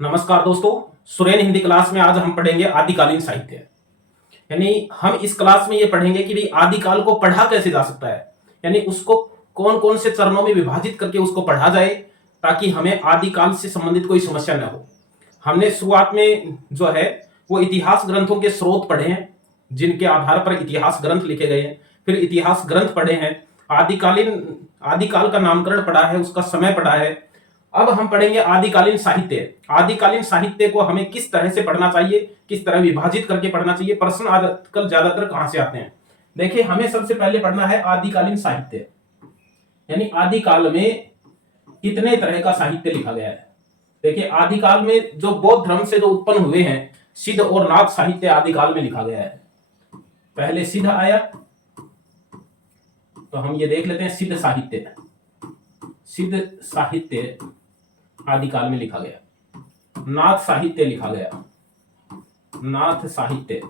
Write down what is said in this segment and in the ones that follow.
नमस्कार दोस्तों। सुरेन हिंदी क्लास में आज हम पढ़ेंगे आदिकालीन साहित्य। यानी हम इस क्लास में ये पढ़ेंगे कि भाई आदिकाल को पढ़ा कैसे जा सकता है, यानी उसको कौन कौन से चरणों में विभाजित करके उसको पढ़ा जाए ताकि हमें आदिकाल से संबंधित कोई समस्या न हो। हमने शुरुआत में जो है वो इतिहास ग्रंथों के स्रोत पढ़े हैं, जिनके आधार पर इतिहास ग्रंथ लिखे गए हैं। फिर इतिहास ग्रंथ पढ़े हैं, आदिकाल का नामकरण पढ़ा है, उसका समय पढ़ा है। अब हम पढ़ेंगे आदिकालीन साहित्य। आदिकालीन साहित्य को हमें किस तरह से पढ़ना चाहिए, किस तरह विभाजित करके पढ़ना चाहिए, प्रश्न आजकल ज्यादातर कहां से आते हैं। देखिए, हमें सबसे पहले पढ़ना है आदिकालीन साहित्य, यानी आदिकाल में कितने तरह का साहित्य लिखा गया है। देखिए, आदिकाल में जो बौद्ध धर्म से जो उत्पन्न हुए हैं, सिद्ध और नाथ साहित्य आदिकाल में लिखा गया है। पहले सिद्ध आया, तो हम ये देख लेते हैं सिद्ध साहित्य। सिद्ध साहित्य आदिकाल में लिखा गया। नाथ साहित्य लिखा गया। नाथ साहित्य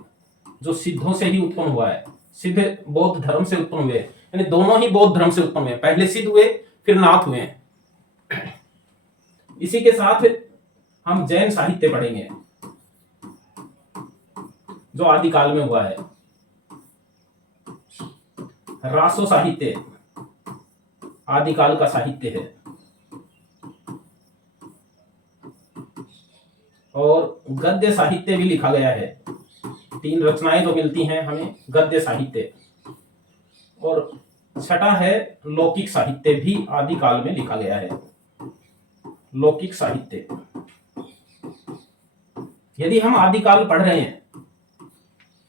जो सिद्धों से ही उत्पन्न हुआ है, सिद्ध बौद्ध धर्म से उत्पन्न हुए, यानी दोनों ही बौद्ध धर्म से उत्पन्न हुए, पहले सिद्ध हुए फिर नाथ हुए। इसी के साथ हम जैन साहित्य पढ़ेंगे जो आदिकाल में हुआ है। रासो साहित्य आदिकाल का साहित्य है। और गद्य साहित्य भी लिखा गया है। 3 रचनाएं जो मिलती हैं हमें, गद्य साहित्य। और छठा है लौकिक साहित्य, भी आदिकाल में लिखा गया है। लौकिक साहित्य। यदि हम आदिकाल पढ़ रहे हैं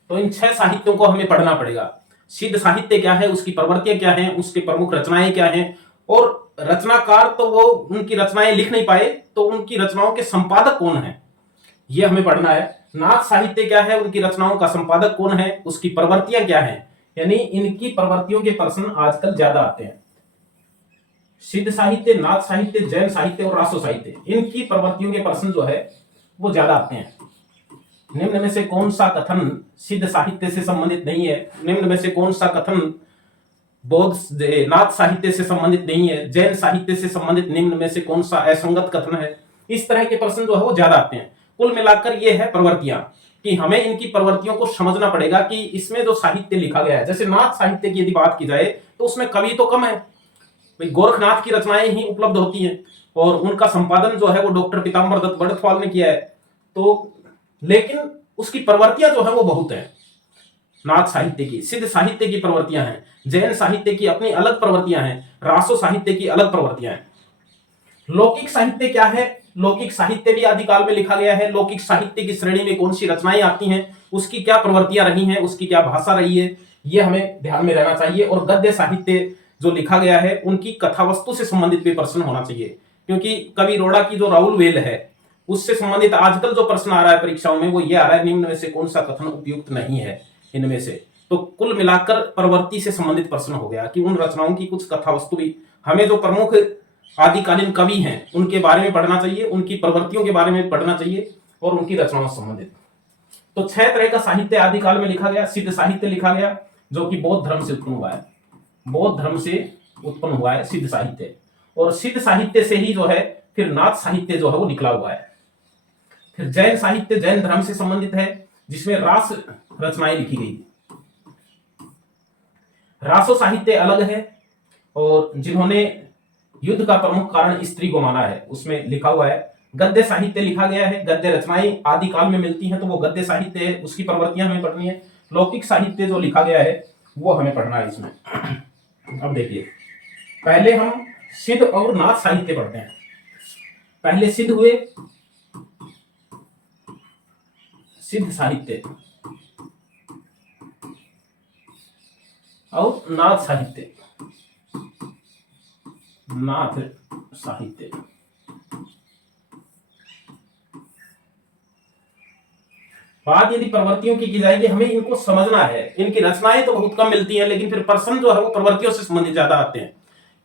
तो इन 6 साहित्यों को हमें पढ़ना पड़ेगा। सिद्ध साहित्य क्या है, उसकी प्रवृत्तियां क्या हैं, उसकी प्रमुख रचनाएं क्या हैं, और रचनाकार तो वो उनकी रचनाएं लिख नहीं पाए, तो उनकी रचनाओं के संपादक कौन है, ये हमें पढ़ना है। नाथ साहित्य क्या है, उनकी रचनाओं का संपादक कौन है, उसकी प्रवृत्तियां क्या हैं, यानी इनकी प्रवृत्तियों के प्रश्न आजकल ज्यादा आते हैं। सिद्ध साहित्य, नाथ साहित्य, जैन साहित्य और रासो साहित्य, इनकी प्रवृत्तियों के प्रश्न जो है वो ज्यादा आते हैं। निम्न में से कौन सा कथन सिद्ध साहित्य से संबंधित नहीं है, निम्न में से कौन सा कथन बौद्ध नाथ साहित्य से संबंधित नहीं है, जैन साहित्य से संबंधित निम्न में से कौन सा असंगत कथन है, इस तरह के प्रश्न जो है वो ज्यादा आते हैं। कुल मिलाकर ये है प्रवृत्तियां, कि हमें इनकी प्रवृत्तियों को समझना पड़ेगा कि इसमें जो साहित्य लिखा गया है, जैसे नाथ साहित्य की यदि बात की जाए तो उसमें कवि तो कम है, भाई गोरखनाथ की रचनाएं ही उपलब्ध होती हैं, और उनका संपादन जो है वो डॉक्टर पीताम्बर दत्त बड़थवाल ने किया है। तो लेकिन उसकी प्रवृत्तियां जो है वो बहुत है। नाथ साहित्य की, सिद्ध साहित्य की प्रवृत्तियां हैं, जैन साहित्य की अपनी अलग प्रवृत्तियां हैं, रासो साहित्य की अलग प्रवृत्तियां हैं। लौकिक साहित्य क्या है, लौकिक साहित्य भी आदिकाल में लिखा गया है। लौकिक साहित्य की श्रेणी में कौन सी रचनाएं आती हैं, उसकी क्या प्रवृत्तियां रही हैं, उसकी क्या भाषा रही है, यह हमें ध्यान में रहना चाहिए। और गद्य साहित्य जो लिखा गया है, उनकी कथा वस्तु से संबंधित भी प्रश्न होना चाहिए, क्योंकि कवि रोड़ा की जो राउल वेल है उससे संबंधित आजकल जो प्रश्न आ रहा है परीक्षाओं में, वो ये आ रहा है निम्न में से कौन सा कथन उपयुक्त नहीं है इनमें से। तो कुल मिलाकर प्रवृत्ति से संबंधित प्रश्न हो गया कि उन रचनाओं की कुछ कथा वस्तु भी, हमें जो प्रमुख आदिकालीन कवि हैं उनके बारे में पढ़ना चाहिए, उनकी प्रवृत्तियों के बारे में पढ़ना चाहिए, और उनकी रचनाओं से संबंधित। तो 6 तरह का साहित्य आदिकाल में लिखा गया। सिद्ध साहित्य लिखा गया जो कि बौद्ध धर्म से उत्पन्न हुआ है, बौद्ध धर्म से उत्पन्न हुआ है सिद्ध साहित्य। और सिद्ध साहित्य से ही जो है फिर नाथ साहित्य जो है वो निकला हुआ है। फिर जैन साहित्य जैन धर्म से संबंधित है, जिसमें रास रचनाएं लिखी गई। रासो साहित्य अलग है, और जिन्होंने युद्ध का प्रमुख कारण स्त्री को माना है उसमें लिखा हुआ है। गद्य साहित्य लिखा गया है, गद्य रचनाएं आदिकाल में मिलती हैं तो वो गद्य साहित्य है, उसकी प्रवृत्तियां हमें पढ़नी है। लौकिक साहित्य जो लिखा गया है वो हमें पढ़ना है इसमें। अब देखिए, पहले हम सिद्ध और नाथ साहित्य पढ़ते हैं। पहले सिद्ध हुए, सिद्ध साहित्य, और नाथ साहित्य, नाथ साहित्य। बात यदि प्रवृत्तियों की जाएगी, हमें इनको समझना है। इनकी रचनाएं तो बहुत कम मिलती हैं, लेकिन फिर प्रश्न जो है वो प्रवृत्तियों से संबंधित ज्यादा आते हैं।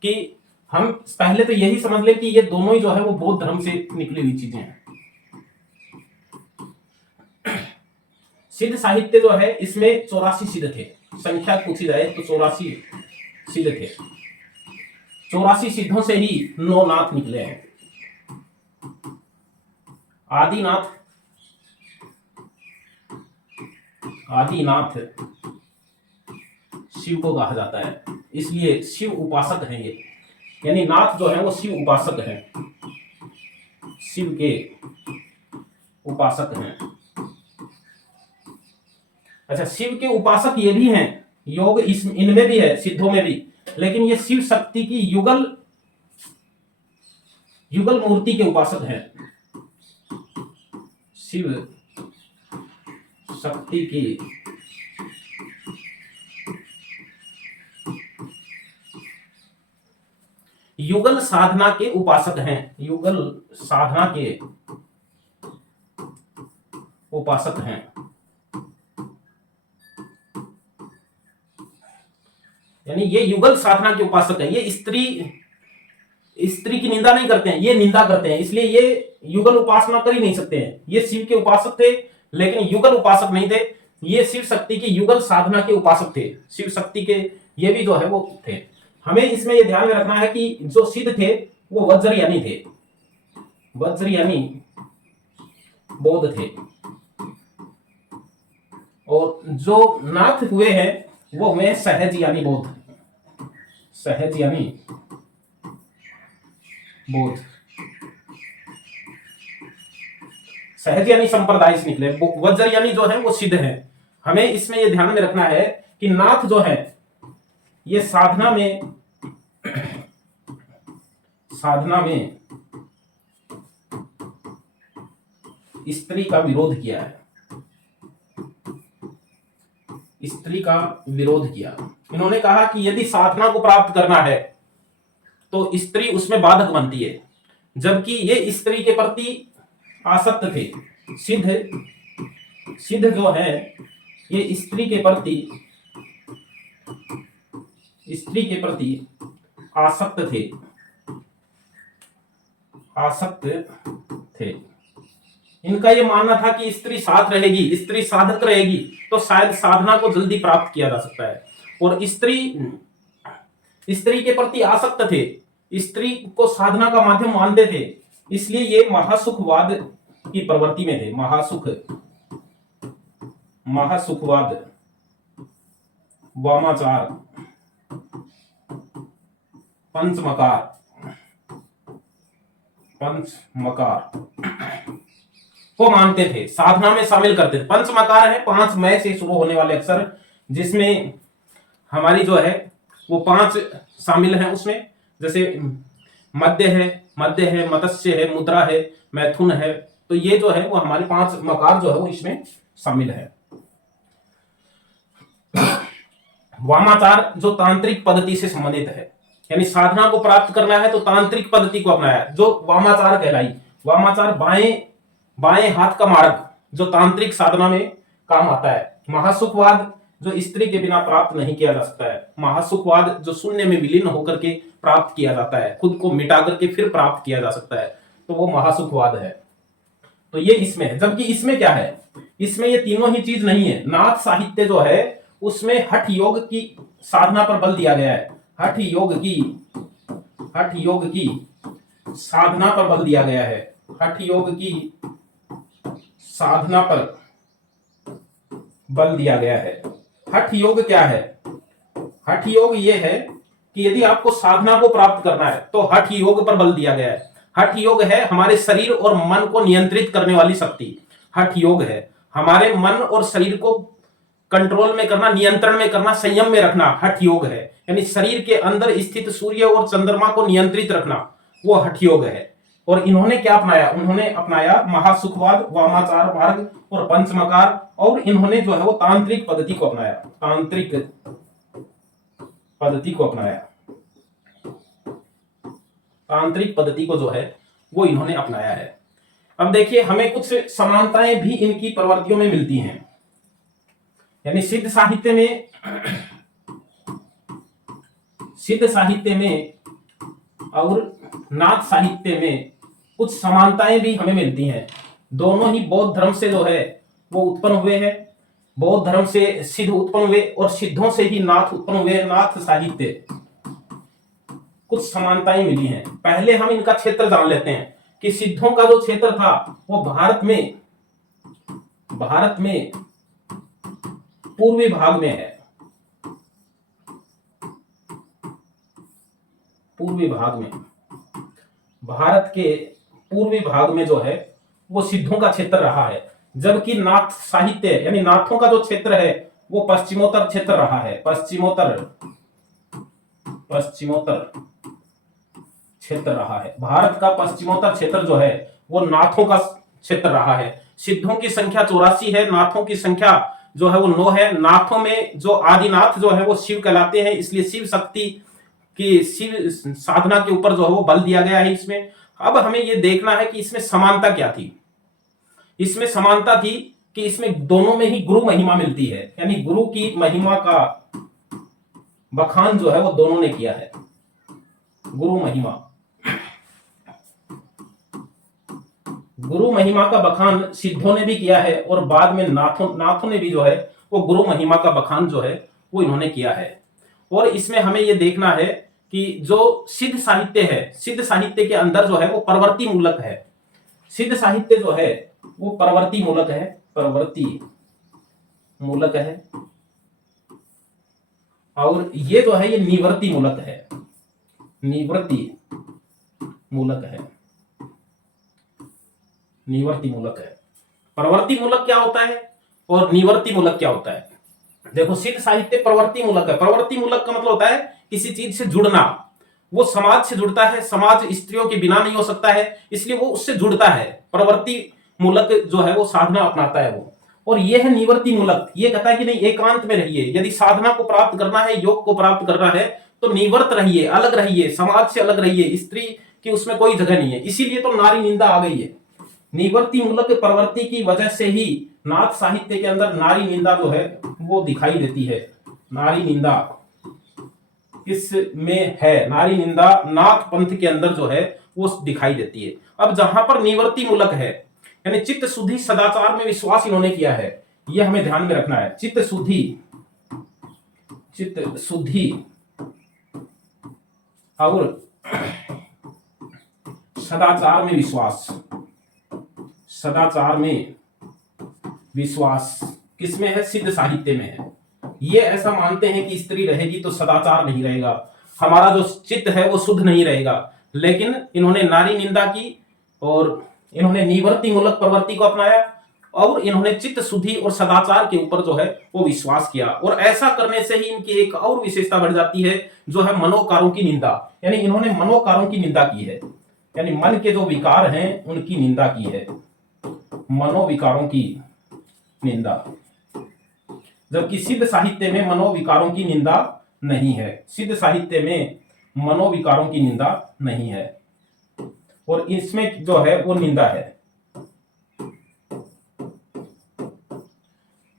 कि हम पहले तो यही समझ लें कि ये दोनों ही जो है वो बौद्ध धर्म से निकली हुई चीजें हैं। सिद्ध साहित्य जो है इसमें 84 सिद्ध थे, संख्या पूछी जाए तो 84 सिद्ध थे। 84 सिद्धों से ही 9 नाथ निकले हैं। आदिनाथ, आदिनाथ शिव को कहा जाता है, इसलिए शिव उपासक हैं ये, यानी नाथ जो है वो शिव उपासक हैं, शिव के उपासक हैं। अच्छा, शिव के उपासक ये भी हैं, योग इनमें भी है, सिद्धों में भी, लेकिन ये शिव शक्ति की युगल युगल मूर्ति के उपासक हैं, शिव शक्ति की युगल साधना के उपासक हैं, युगल साधना के उपासक हैं। यानी ये युगल साधना के उपासक है, ये स्त्री की निंदा नहीं करते हैं, ये निंदा करते हैं, इसलिए ये युगल उपासना कर ही नहीं सकते हैं। ये शिव के उपासक थे लेकिन युगल उपासक नहीं थे, ये शिव शक्ति की युगल साधना के उपासक थे, शिव शक्ति के ये भी जो है वो थे। हमें इसमें ये ध्यान में रखना है कि जो सिद्ध थे वो वज्रयानी थे, वज्रयानी बौद्ध थे, और जो नाथ हुए हैं वो हुए सहजयानी बौद्ध, सहजयानी बौद्ध, सहजयानी संप्रदाय से निकले। वज्रयानी जो है वो सिद्ध है। हमें इसमें ये ध्यान में रखना है कि नाथ जो है ये साधना में स्त्री का विरोध किया है, स्त्री का विरोध किया। इन्होंने कहा कि यदि साधना को प्राप्त करना है तो स्त्री उसमें बाधक बनती है, जबकि ये स्त्री के प्रति आसक्त थे। सिद्ध जो है ये स्त्री के प्रति आसक्त थे। इनका ये मानना था कि स्त्री साथ रहेगी, स्त्री साधक रहेगी तो शायद साधना को जल्दी प्राप्त किया जा सकता है। और स्त्री के प्रति आसक्त थे, स्त्री को साधना का माध्यम मानते थे, इसलिए ये महासुखवाद की प्रवृत्ति में थे। महासुखवाद, वामाचार, पंचमकार को मानते थे, साधना में शामिल करते थे। पंचमकार है 5 मय से शुरू होने वाले अक्षर, जिसमें हमारी जो है वो 5 शामिल हैं उसमें, जैसे मध्य है, मत्स्य है, मुद्रा है, मैथुन है, तो ये जो है वो हमारे 5 मकार जो है वो इसमें शामिल है। वामाचार जो तांत्रिक पद्धति से संबंधित है, यानी साधना को प्राप्त करना है तो तांत्रिक पद्धति को अपनाया, जो वामाचार कहलाई। वामाचार बाएं हाथ का मार्ग जो तांत्रिक साधना में काम आता है। महासुखवाद जो स्त्री के बिना प्राप्त नहीं किया जा सकता है। महासुखवाद जो शून्य में विलीन होकर के प्राप्त किया जाता है, खुद को मिटा करके फिर प्राप्त किया जा सकता है, तो वो महासुखवाद है। तो ये इसमें है, जबकि इसमें क्या है, इसमें ये तीनों ही चीज नहीं है। नाथ साहित्य जो है उसमें हठ योग की साधना पर बल दिया गया है, हठ योग की साधना पर बल दिया गया है, हठ योग की साधना पर बल दिया गया है। हठ योग क्या है? हठ योग ये है कि यदि आपको साधना को प्राप्त करना है तो हठ योग पर बल दिया गया है। हठ योग है हमारे शरीर और मन को नियंत्रित करने वाली शक्ति। हठ योग है हमारे मन और शरीर को कंट्रोल में करना, नियंत्रण में करना, संयम में रखना, हठ योग है। यानी शरीर के अंदर स्थित सूर्य और चंद्रमा को नियंत्रित रखना, वो हठ योग है। और इन्होंने क्या अपनाया? उन्होंने अपनाया महासुखवाद, वामाचार मार्ग और पंचमकार, और इन्होंने जो है वो तांत्रिक पद्धति को अपनाया, तांत्रिक पद्धति को अपनाया, तांत्रिक पद्धति को जो है वो इन्होंने अपनाया है। अब देखिए हमें कुछ समानताएं भी इनकी प्रवृत्तियों में मिलती हैं। यानी सिद्ध साहित्य में और नाथ साहित्य में कुछ समानताएं भी हमें मिलती हैं। दोनों ही बौद्ध धर्म से जो है वो उत्पन्न हुए हैं, बौद्ध धर्म से सिद्ध उत्पन्न हुए और सिद्धों से ही नाथ उत्पन्न हुए। नाथ साहित्य कुछ समानताएं मिली हैं। पहले हम इनका क्षेत्र जान लेते हैं कि सिद्धों का जो क्षेत्र था वो भारत में पूर्वी भाग में है, पूर्वी भाग में, भारत के पूर्वी भाग में जो है वो सिद्धों का क्षेत्र रहा है, जबकि नाथ साहित्य यानी नाथों का जो क्षेत्र है वो पश्चिमोत्तर क्षेत्र रहा है, पश्चिमोत्तर क्षेत्र रहा है। भारत का पश्चिमोत्तर क्षेत्र जो है वो नाथों का क्षेत्र रहा है। सिद्धों की संख्या 84 है, नाथों की संख्या जो है वो 9 है। नाथों में जो आदिनाथ जो है वो शिव कहलाते हैं, इसलिए शिव शक्ति की शिव साधना के ऊपर जो है वो बल दिया गया है इसमें। अब हमें ये देखना है कि इसमें समानता क्या थी। इसमें समानता थी कि इसमें दोनों में ही गुरु महिमा मिलती है, यानी गुरु की महिमा का बखान जो है वो दोनों ने किया है। गुरु महिमा का बखान सिद्धों ने भी किया है और बाद में नाथों ने भी जो है वो गुरु महिमा का बखान जो है वो इन्होंने किया है। और इसमें हमें ये देखना है कि जो सिद्ध साहित्य है, सिद्ध साहित्य के अंदर जो है वो प्रवृत्ति मूलक है। सिद्ध साहित्य जो है वो प्रवृत्ति मूलक है, और ये जो है ये निवृत्ति मूलक है, प्रवृत्ति मूलक क्या होता है और निवृत्ति मूलक क्या होता है? देखो, सिद्ध साहित्य प्रवृत्ति मूलक है। प्रवृत्ति मूलक का मतलब होता है किसी चीज से जुड़ना, वो समाज से जुड़ता है, समाज स्त्रियों के बिना नहीं हो सकता है, इसलिए वो उससे जुड़ता है। प्रवृत्ति मूलक जो है वो साधना अपनाता है वो। और ये है निवृत्ति मूलक, ये कहता है कि नहीं, एकांत में रहिए, यदि साधना को प्राप्त करना है, योग को प्राप्त करना है तो निवृत्त रहिए, अलग रहिए, समाज से अलग रहिए, स्त्री की उसमें कोई जगह नहीं है। इसीलिए तो नारी निंदा आ गई है। निवृत्ति मूलक प्रवृत्ति की वजह से ही नाथ साहित्य के अंदर नारी निंदा जो है वो दिखाई देती है। नारी निंदा किसमें है? नारी निंदा नाथ पंथ के अंदर जो है वो दिखाई देती है। अब जहां पर निवृत्ति मूलक है, यानी चित्त शुद्धि सदाचार में विश्वास इन्होंने किया है, यह हमें ध्यान में रखना है। चित्त शुद्धि और सदाचार में विश्वास किसमें है? सिद्ध साहित्य में है। ये ऐसा मानते हैं कि स्त्री रहेगी तो सदाचार नहीं रहेगा, हमारा जो चित्त है वो शुद्ध नहीं रहेगा। लेकिन इन्होंने नारी निंदा की और इन्होंने निवृत्ति मूलक प्रवृत्ति को अपनाया और इन्होंने चित्त शुद्धि और सदाचार के ऊपर जो है वो विश्वास किया। और ऐसा करने से ही इनकी एक और विशेषता बढ़ जाती है, जो है मनोकारों की निंदा। यानी इन्होंने मनोकारों की निंदा की है, यानी मन के जो विकार हैं उनकी निंदा की है, मनोविकारों की निंदा। जबकि सिद्ध साहित्य में मनोविकारों की निंदा नहीं है, सिद्ध साहित्य में मनोविकारों की निंदा नहीं है और इसमें जो है वो निंदा है।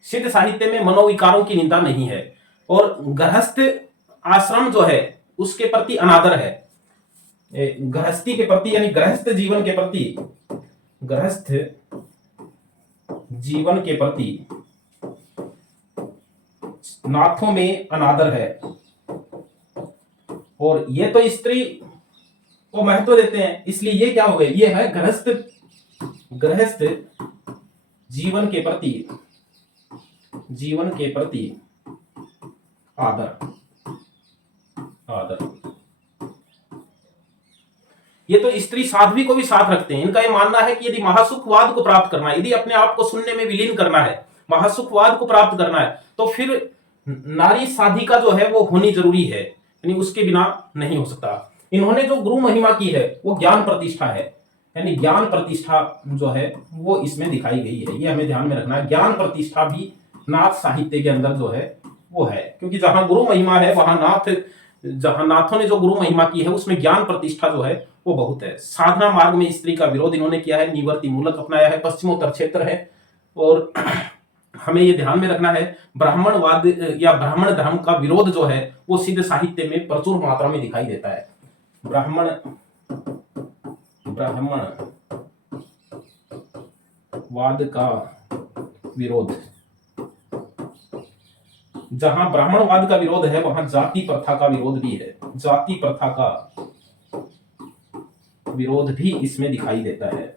सिद्ध साहित्य में मनोविकारों की निंदा नहीं है और गृहस्थ आश्रम जो है उसके प्रति अनादर है। गृहस्थी के प्रति यानी गृहस्थ जीवन के प्रति नाथों में अनादर है। और ये तो स्त्री को महत्व देते हैं, इसलिए ये क्या हो गए? ये है गृहस्थ जीवन के प्रति आदर। ये तो स्त्री साध्वी को भी साथ रखते हैं। इनका ये मानना है कि यदि महासुखवाद को प्राप्त करना है, यदि अपने आप को शून्य में विलीन करना है, महासुखवाद को प्राप्त करना है, तो फिर नारी साधिका जो है वो होनी जरूरी है, यानी उसके बिना नहीं हो सकता। इन्होंने जो गुरु महिमा की है वो ज्ञान प्रतिष्ठा है, यानी ज्ञान प्रतिष्ठा जो है वो इसमें दिखाई गई है। ये हमें ध्यान में रखना है, ज्ञान प्रतिष्ठा भी नाथ साहित्य के अंदर जो है वो है, क्योंकि जहां गुरु महिमा है वहां जहां नाथों ने जो गुरु महिमा की है उसमें ज्ञान प्रतिष्ठा जो है वो बहुत है। साधना मार्ग में स्त्री का विरोध इन्होंने किया है, निवृत्ति मूलक अपनाया है, पश्चिमोत्तर क्षेत्र है। और हमें ये ध्यान में रखना है, ब्राह्मणवाद या ब्राह्मण धर्म का विरोध जो है वो सिद्ध साहित्य में प्रचुर मात्रा में दिखाई देता है। ब्राह्मणवाद का विरोध, जहां ब्राह्मणवाद का विरोध है वहां जाति प्रथा का विरोध भी है। जाति प्रथा का विरोध भी इसमें दिखाई देता है।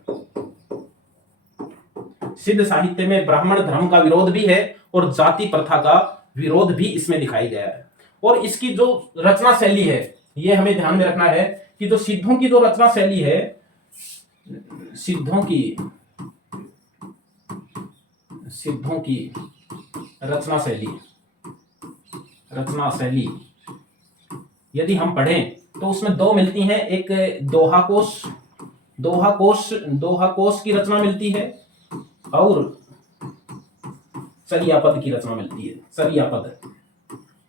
सिद्ध साहित्य में ब्राह्मण धर्म का विरोध भी है और जाति प्रथा का विरोध भी इसमें दिखाई गया है। और इसकी जो रचना शैली है, ये हमें ध्यान में रखना है कि जो सिद्धों की जो रचना शैली है, सिद्धों की रचना शैली यदि हम पढ़ें तो उसमें दो मिलती हैं। एक दोहा कोश की रचना मिलती है और चर्यापद की रचना मिलती है।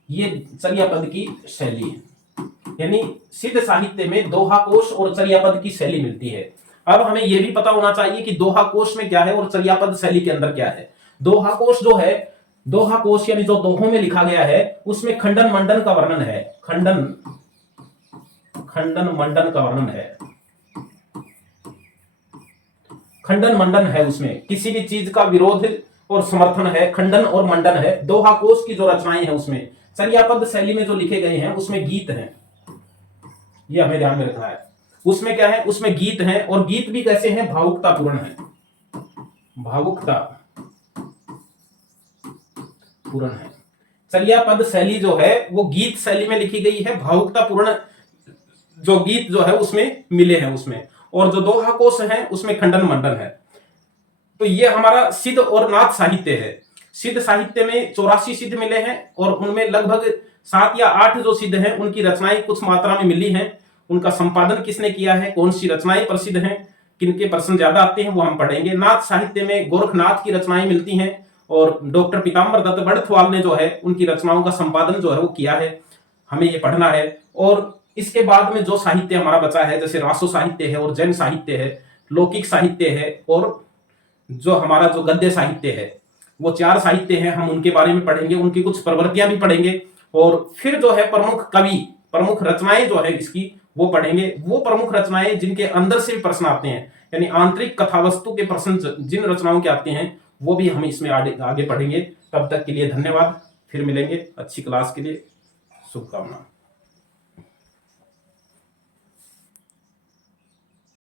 ये चर्यापद की शैली है, यानी सिद्ध साहित्य में दोहा कोश और चर्यापद की शैली मिलती है। अब हमें यह भी पता होना चाहिए कि दोहा कोश में क्या है और चर्यापद शैली के अंदर क्या है। दोहा कोश जो है, दोहा कोश यानी जो दोहों में लिखा गया है, उसमें खंडन मंडन का वर्णन है। खंडन मंडन का वर्णन है, खंडन मंडन है, उसमें किसी भी चीज का विरोध और समर्थन है, खंडन और मंडन है। दोहा कोश की जो रचनाएं हैं उसमें, चर्यापद शैली में जो लिखे गए हैं उसमें गीत हैं, यह हमें ध्यान में रखना है। उसमें क्या है, उसमें गीत हैं, और गीत भी कैसे हैं, भावुकतापूर्ण है, भावुकतापूर्ण है। चर्यापद शैली जो है वो गीत शैली में लिखी गई है, भावुकतापूर्ण जो गीत जो है उसमें मिले हैं उसमें, और जो दोहा कोश है उसमें खंडन मंडन है। तो ये हमारा सिद्ध और नाथ साहित्य है। सिद्ध साहित्य में 84 सिद्ध मिले हैं और उनमें लगभग 7 या 8 जो सिद्ध हैं उनकी रचनाएं कुछ मात्रा में मिली हैं। उनका संपादन किसने किया है, कौन सी रचनाएं प्रसिद्ध हैं, किनके प्रश्न ज्यादा आते हैं वो हम पढ़ेंगे। नाथ साहित्य में गोरखनाथ की रचनाएं मिलती हैं और डॉक्टर पीताम्बर दत्त बड़थवाल ने जो है उनकी रचनाओं का संपादन जो है वो किया है, हमें ये पढ़ना है। और इसके बाद में जो साहित्य हमारा बचा है, जैसे रासो साहित्य है और जैन साहित्य है, लौकिक साहित्य है और जो हमारा जो गद्य साहित्य है, वो 4 साहित्य हैं, हम उनके बारे में पढ़ेंगे, उनकी कुछ प्रवृत्तियां भी पढ़ेंगे। और फिर जो है प्रमुख कवि, प्रमुख रचनाएं जो है इसकी वो पढ़ेंगे। वो प्रमुख रचनाएं जिनके अंदर से भी प्रश्न आते हैं, यानी आंतरिक कथावस्तु के प्रश्न जिन रचनाओं के आते हैं वो भी हम इसमें आगे पढ़ेंगे। तब तक के लिए धन्यवाद, फिर मिलेंगे। अच्छी क्लास के लिए शुभकामनाएं।